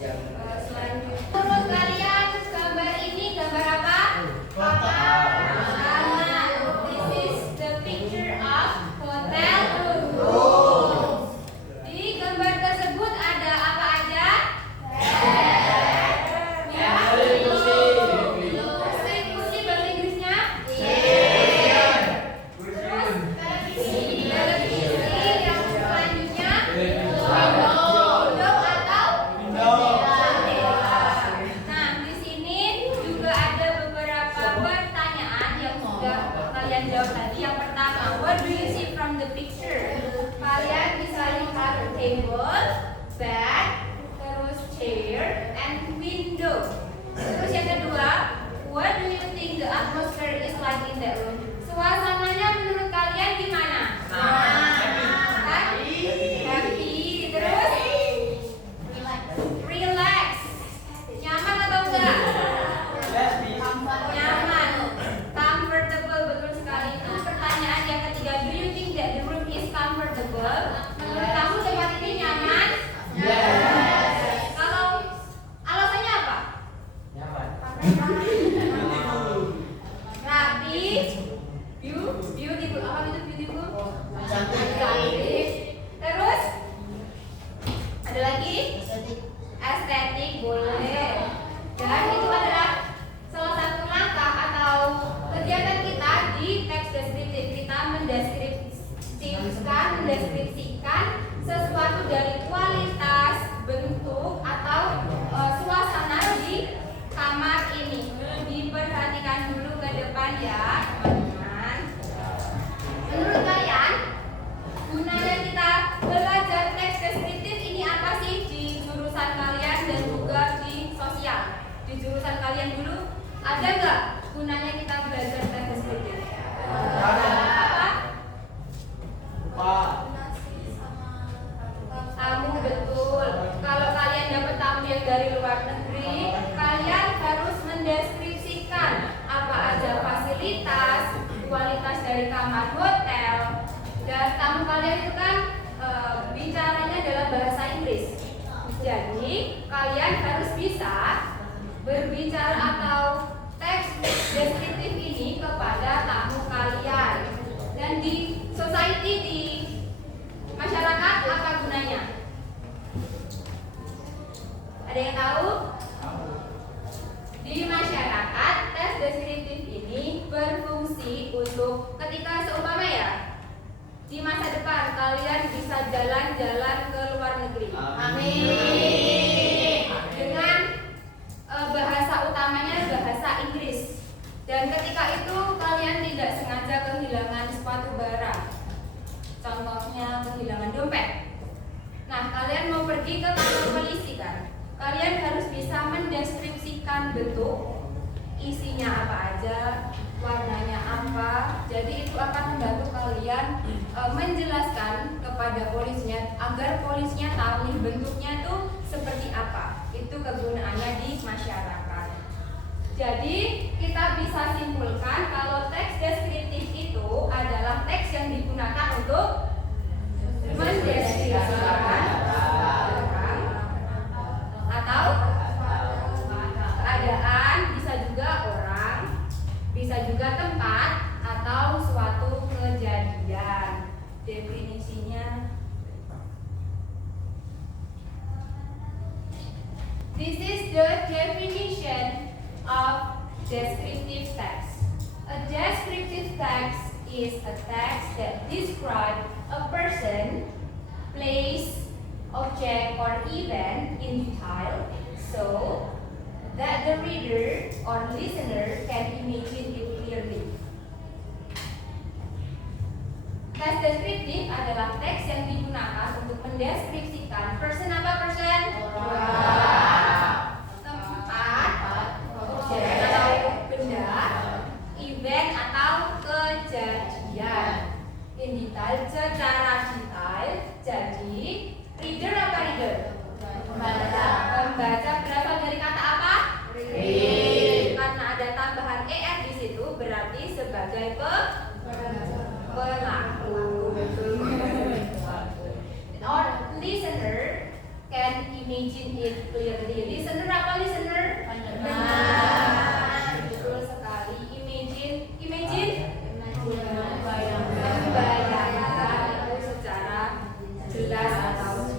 Selanjutnya, menurut kalian gambar ini gambar apa? Kota. This is the picture of hotel room. Di gambar tersebut ada apa aja? Ya, kursi bahasa Inggrisnya? Terus televisi yang selanjutnya window atau jendela. Nah, di sini juga ada beberapa pertanyaan yang sudah kalian jawab tadi. Yang pertama, what do you see from the picture? Kalian bisa lihat table, bed, terus chair, and window. Terus yang kedua, what do you think the atmosphere is like in that room? Suasananya menurut kalian gimana? Happy. Terus relax. Nyaman atau enggak? Nyaman. Comfortable, betul sekali. Itu pertanyaan yang ketiga. Do you think that the room is comfortable? Menurut kamu tempat ini nyaman? Kalau alasannya apa? Rapi. Beautiful. Apa itu beautiful? Cantik. Terus ada lagi? Estetik, boleh. Dan itu adalah salah satu langkah atau kegiatan kita di teks deskriptif. Kita mendeskripsikan sesuatu dari kualitas, bentuk, atau suasana di kamar ini. Diperhatikan dulu ke depan ya, teman-teman. Menurut kalian, gunanya kita belajar teks deskriptif ini apa sih di jurusan kalian dan juga di sosial? Di jurusan kalian dulu, ada nggak gunanya kita belajar teks deskriptif? Apa? Tamu, betul. Kalau kalian dapat tamu yang dari luar negeri, kalian harus mendeskripsikan apa aja fasilitas, kualitas dari kamar hotel. Dan tamu kalian itu kan bicaranya dalam bahasa Inggris. Jadi kalian harus bisa berbicara atau teks deskriptif ini kepada tamu kalian. Dan di society, di masyarakat, apa gunanya? Ada yang tahu? Di masyarakat, tes deskriptif ini berfungsi untuk ketika seumpama ya, di masa depan kalian bisa jalan-jalan ke luar negeri. Amin. Dengan bahasa utamanya bahasa Inggris. Dan ketika itu kalian tidak sengaja kehilangan suatu barang. Contohnya kehilangan dompet. Nah, kalian mau pergi ke kantor polisi kan? Kalian harus bisa mendeskripsikan bentuk, isinya apa aja, warnanya apa. Jadi itu akan membantu kalian menjelaskan kepada polisnya agar polisnya tahu nih bentuknya tuh seperti apa. Itu kegunaannya di masyarakat. Jadi kita bisa simpulkan kalau teks deskriptif itu adalah teks yang digunakan untuk mendeskripsikan orang atau keadaan, bisa juga orang, bisa juga tempat atau suatu kejadian. Definisinya, this is the definition of descriptive text. A descriptive text is a text that describes a person, place, object, or event in detail so that the reader or listener can imagine it clearly. Teks deskriptif adalah teks yang digunakan untuk mendeskripsikan person apa person? Tempat, objek atau benda, event atau kejadian in detail, secara detail. Jadi reader apa reader? Pembaca berasal dari kata apa? Read. Karena ada tambahan er di situ berarti sebagai pelaku. Or listener can imagine it clearly. Listener apa listener? Benar, betul sekali. Imagine membayangkan itu secara jelas atau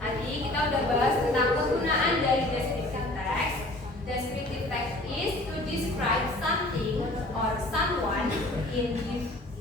tadi kita udah bahas tentang penggunaan dari descriptive text. Descriptive text is to describe something or someone in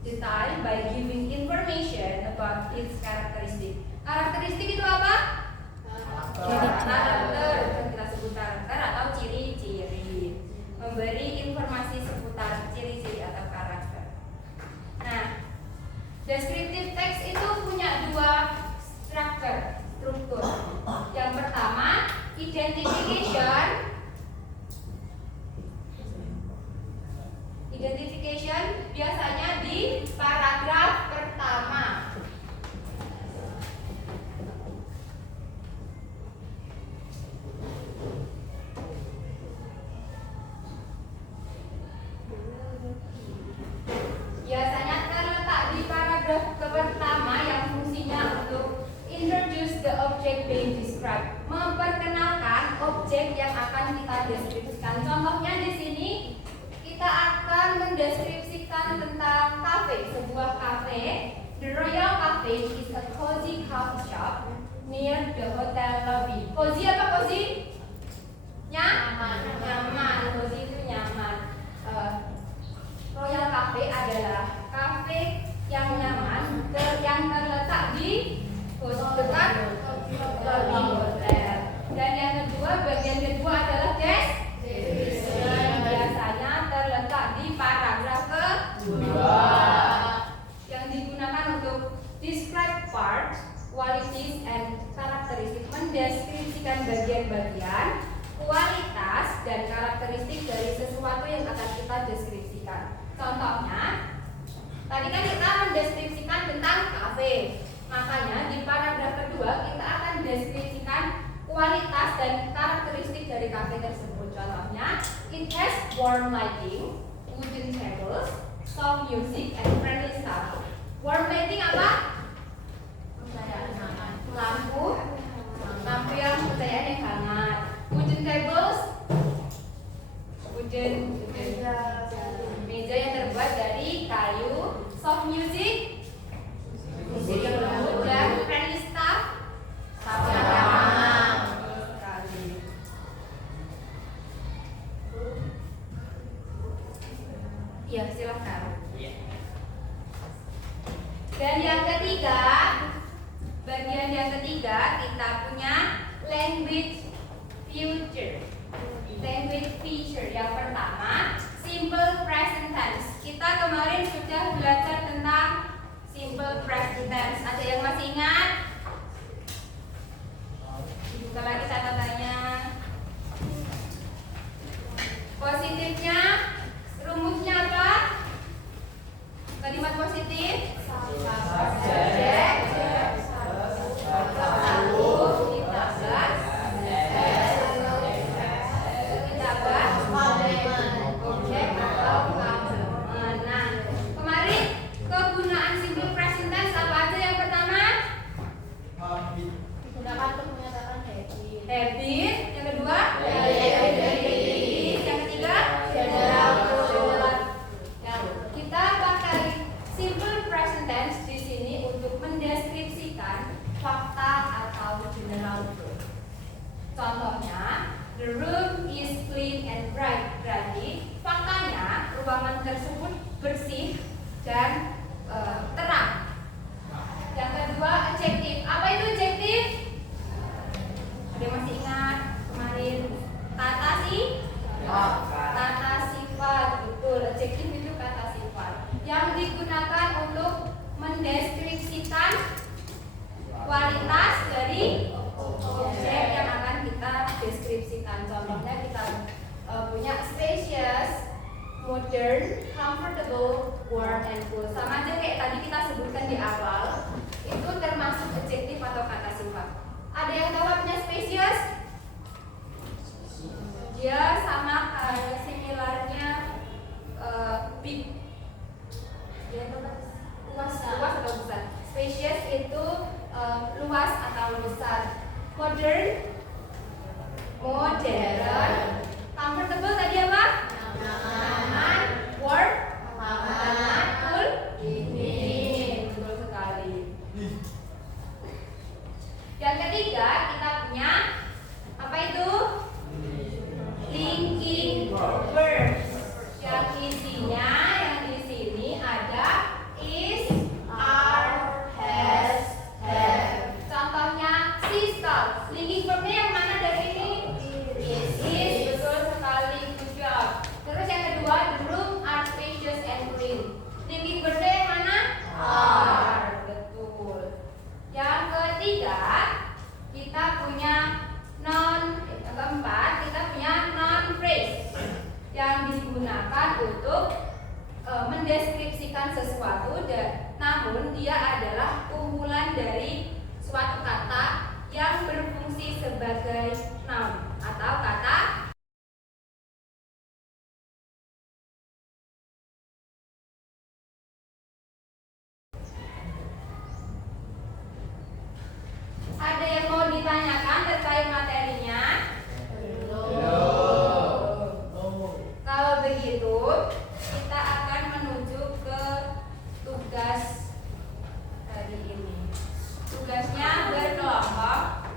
detail by giving information about its characteristic. Karakteristik itu apa? Karakter, kita sebut karakter atau ciri-ciri. Memberi informasi seputar ciri-ciri atau karakter. Nah, descriptive text itu punya dua struktur. Yang pertama, identification. Identification biasanya di paragraf pertama. Biasanya terletak di paragraf pertama yang fungsinya untuk introduce the object being described, memperkenalkan objek yang akan kita deskripsikan. Contohnya di sini kita akan mendeskripsikan tentang kafe, sebuah kafe. The Royal Cafe is a cozy coffee shop near the hotel lobby. Cozy apa cozy? Nyaman. Cozy itu nyaman. Royal Cafe adalah kafe yang nyaman yang terletak di dekat lobby hotel. Dan yang kedua, bagian kedua adalah description, biasanya terletak di paragraf kedua yang digunakan untuk describe parts, qualities, and characteristics, mendeskripsikan bagian-bagian, kualitas, dan karakteristik dari sesuatu yang akan kita deskripsikan. Contohnya, tadi kan kita mendeskripsikan tentang kafe, makanya di paragraf kedua kita akan deskripsikan kualitas dan karakteristik dari kafe tersebut. Contohnya, it has warm lighting, wooden tables, soft music, and friendly staff. Warm lighting apa? Lampu yang pencahayaan yang hangat. Wooden tables, meja yang terbuat dari kayu. Soft music, musik yang lembut. Dan friendly staff, yang ramah. Ya, silahkan. Dan yang ketiga, bagian yang ketiga kita punya language feature. Language feature yang pertama, simple present tense. Kita kemarin sudah belajar tentang simple present tense. Ada yang masih ingat? Buka lagi catatannya. Positifnya, rumusnya apa? Kalimat positif. Subjek. Kegunaan simple present tense apa aja? Yang pertama digunakan untuk menyatakan habit. Yang kedua yang ketiga general. Kita pakai simple present tense di sini untuk mendeskripsikan fakta atau general truth. Contohnya, the room is clean and bright. Berarti faktanya ruangan tersebut bersih dan terang. Yang kedua, adjektif. Apa itu adjektif? Ada yang masih ingat kemarin? Kata sifat. Betul, adjektif itu kata sifat yang digunakan untuk mendeskripsikan kualitas dari objek yang akan kita deskripsikan. Contohnya kita punya spacious, modern, comfortable, warm, and cool. Sama aja kayak tadi kita sebutkan di awal, itu termasuk adjektif atau kata sifat. Ada yang tahu artinya spacious? Dia sama kayak similarnya big. Dia luas atau besar. Spacious itu itu luas atau besar. Modern, comfortable tadi apa? Nyaman. Warm, hangat. Cool, dingin. Betul sekali. Yang ketiga kita punya apa itu? Linking verbs. Yang isinya yang di sini ada is, are, has, have. Contohnya sister. Linking verbnya yang mana dari ini? Is. Betul sekali. Good job. Terus yang kedua, the room are spacious and clean. Linking verbnya yang mana? Are. Betul. Yang ketiga kita punya keempat kita punya noun phrase yang digunakan untuk mendeskripsikan sesuatu, namun dia adalah kumpulan dari suatu kata yang berfungsi sebagai noun atau kata. Ada yang mau ditanyakan terkait materinya? Kalau begitu, kita akan menuju ke tugas hari ini. Tugasnya berkelompok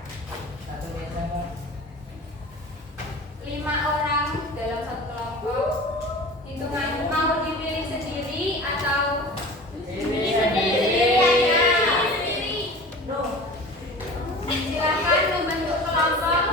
5 orang dalam satu kelompok. Hitungan mau dipilih sendiri atau sendiri aja? Silakan membentuk kelompok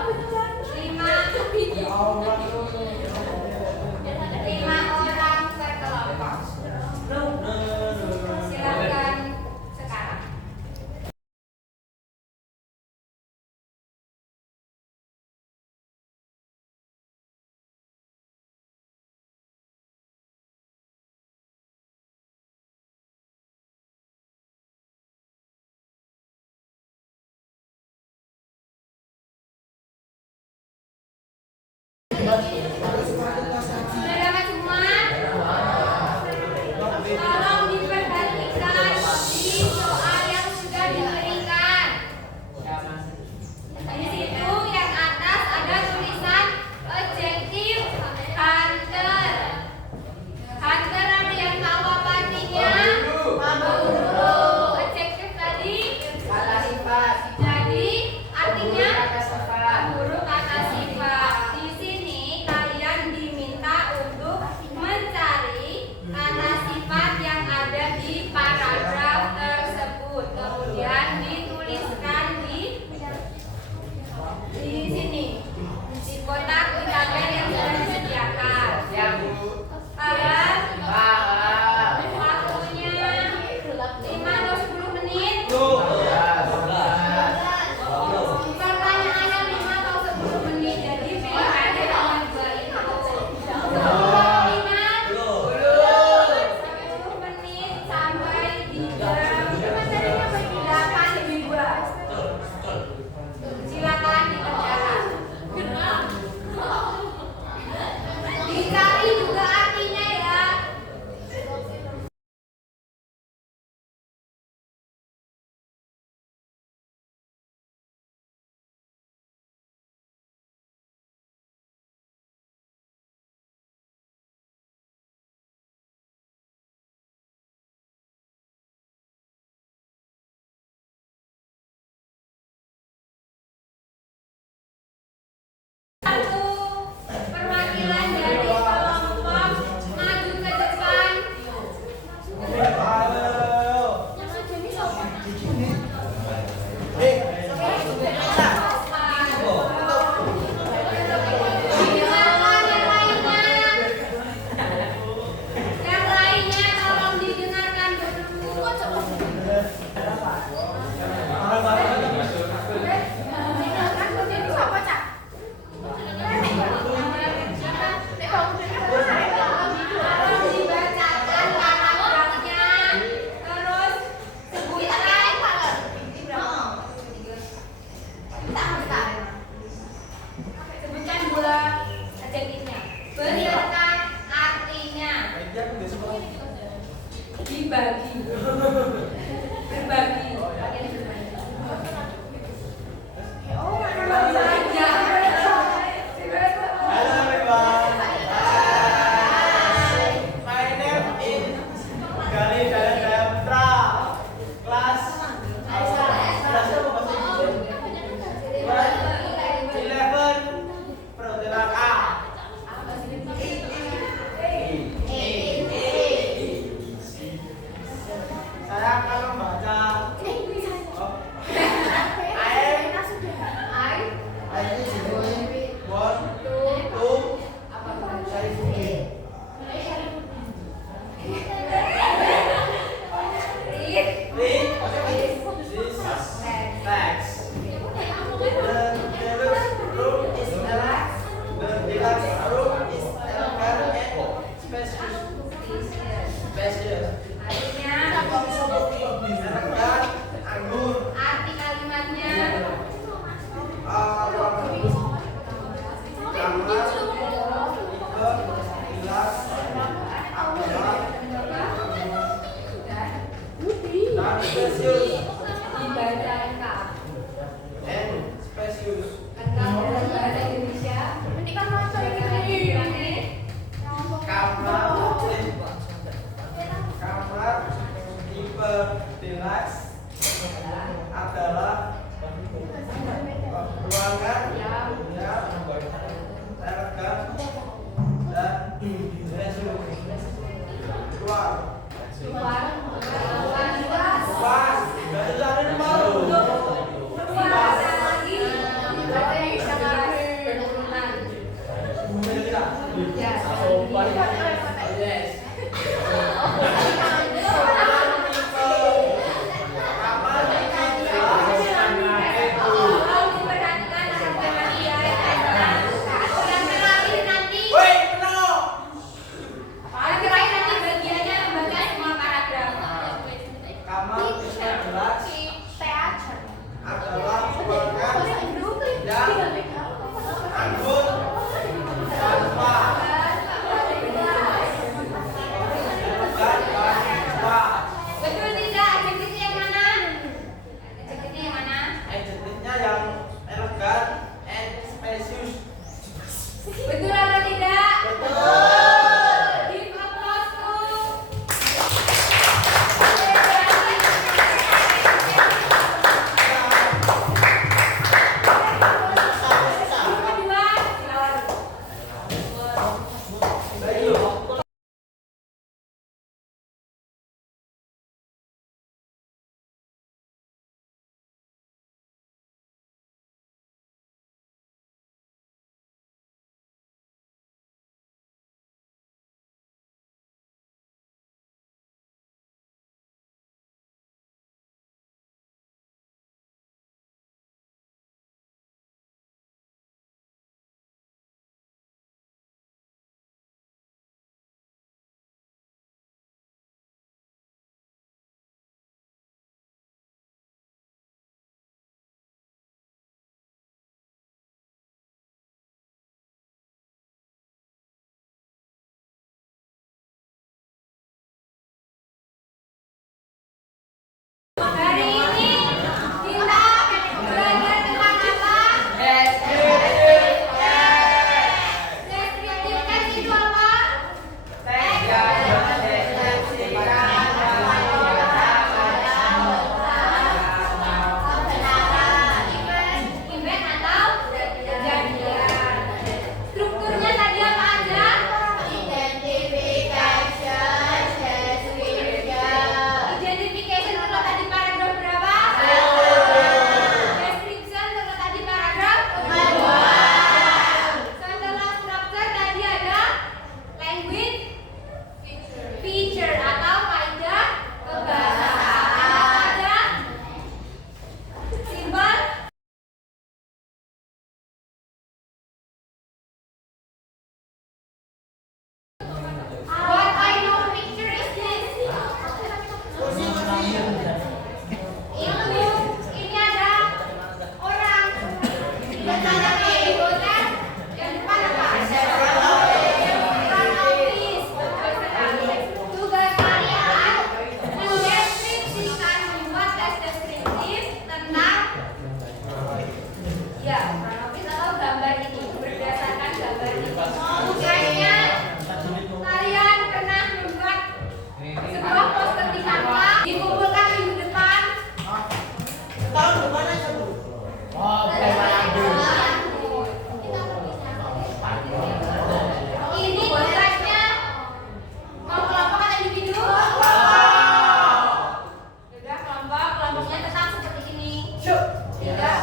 Tidak